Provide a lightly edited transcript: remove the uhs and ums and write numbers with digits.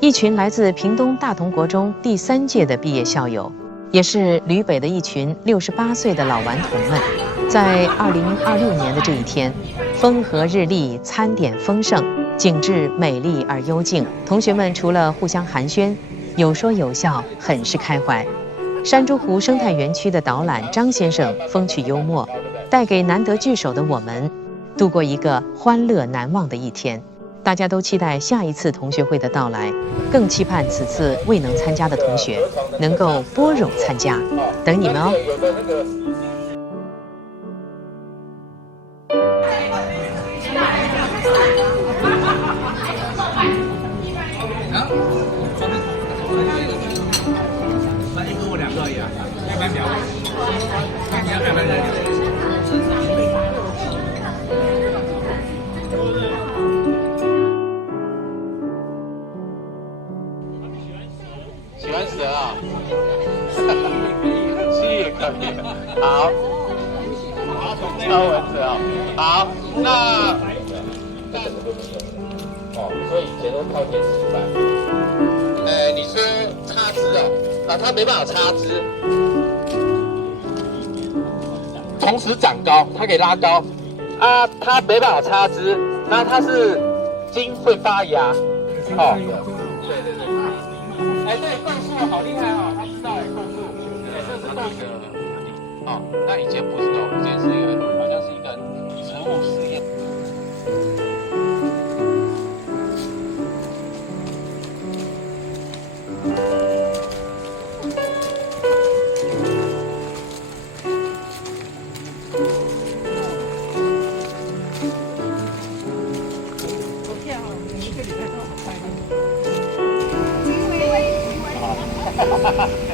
一群来自屏东大同国中第3届的毕业校友，也是旅北的一群68岁的老顽童们，在2026年的这一天，风和日丽，餐点丰盛，景致美丽而幽静。同学们除了互相寒暄，有说有笑，很是开怀。山猪湖生态园区的导览张先生风趣幽默，带给难得聚首的我们度过一个欢乐难忘的一天。大家都期待下一次同学会的到来，更期盼此次未能参加的同学能够拨冗参加，等你们哦。一个我2个而已啊，慢慢聊。那你要慢慢聊。喜欢蛇啊？蜥蜴也可以。好。挑蚊子啊。好，那哦，所以以前都靠天吃饭。你说插枝哦，啊，它没办法插枝，同时长高，它可以拉高，啊，它没办法插枝，那它是茎会发芽，哦，对对对，哎，对，构树好厉害哦，他知道哎，构树，对，这是构树，哦，那以前不是哦，以前是一个好像是一个植物实验。哈哈哈哈。